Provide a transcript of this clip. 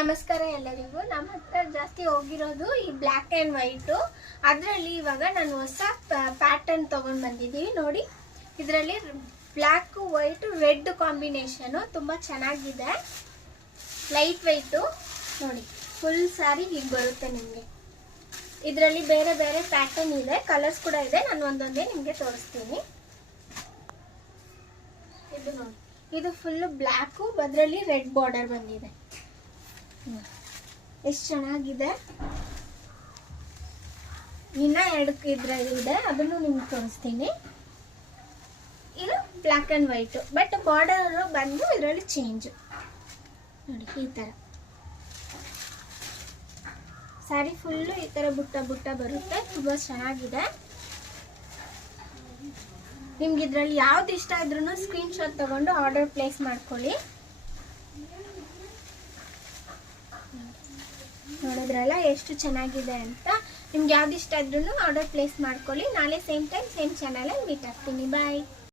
ನಮಸ್ಕಾರ ಎಲ್ಲರಿಗೂ. ನಮ್ಮ ಹತ್ರ ಜಾಸ್ತಿ ಹೋಗಿರೋದು ಈ ಬ್ಲ್ಯಾಕ್ ಆ್ಯಂಡ್ ವೈಟು. ಅದರಲ್ಲಿ ಇವಾಗ ನಾನು ಹೊಸ ಪ್ಯಾಟರ್ನ್ ತೊಗೊಂಡು ಬಂದಿದ್ದೀವಿ ನೋಡಿ. ಇದರಲ್ಲಿ ಬ್ಲ್ಯಾಕು ವೈಟು ರೆಡ್ ಕಾಂಬಿನೇಷನು ತುಂಬ ಚೆನ್ನಾಗಿದೆ. ಲೈಟ್ ವೈಟು ನೋಡಿ, ಫುಲ್ ಸ್ಯಾರಿ ಹೀಗೆ ಬರುತ್ತೆ ನಿಮಗೆ. ಇದರಲ್ಲಿ ಬೇರೆ ಬೇರೆ ಪ್ಯಾಟರ್ನ್ ಇದೆ, ಕಲರ್ಸ್ ಕೂಡ ಇದೆ. ನಾನು ಒಂದೊಂದೇ ನಿಮಗೆ ತೋರಿಸ್ತೀನಿ. ಇದು ನೋಡಿ, ಇದು ಫುಲ್ಲು ಬ್ಲ್ಯಾಕು, ಅದರಲ್ಲಿ ರೆಡ್ ಬಾರ್ಡರ್ ಬಂದಿದೆ. ಎಷ್ಟು ಚೆನ್ನಾಗಿದೆ. ಇನ್ನ ಎರಡು ಇದೆ, ಅದನ್ನು ನಿಮ್ಗೆ ತೋರಿಸ್ತೀನಿ. ಇದು black and white, but border ಬಂದು ಇದರಲ್ಲಿ ಚೇಂಜ್ ನೋಡಿ. ಈ ಥರ ಸ್ಯಾರಿ ಫುಲ್ಲು ಈ ಥರ ಬುಟ್ಟ ಬುಟ್ಟ ಬರುತ್ತೆ, ತುಂಬ ಚೆನ್ನಾಗಿದೆ. ನಿಮ್ಗೆ ಇದರಲ್ಲಿ ಯಾವ್ದು ಇಷ್ಟ ಇದ್ರೂ ಸ್ಕ್ರೀನ್ಶಾಟ್ ತಗೊಂಡು ಆರ್ಡರ್ ಪ್ಲೇಸ್ ಮಾಡ್ಕೊಳ್ಳಿ. ನೋಡಿದ್ರಲ್ಲ ಎಷ್ಟು ಚೆನ್ನಾಗಿದೆ ಅಂತ. ನಿಮ್ಗೆ ಯಾವ್ದು ಇಷ್ಟ ಇದ್ರೂ ಆರ್ಡರ್ ಪ್ಲೇಸ್ ಮಾಡ್ಕೊಳ್ಳಿ. ನಾಳೆ ಸೇಮ್ ಟೈಮ್ ಸೇಮ್ ಚಾನಲಲ್ಲಿ ಮೀಟ್ ಆಗ್ತೀನಿ. ಬಾಯ್.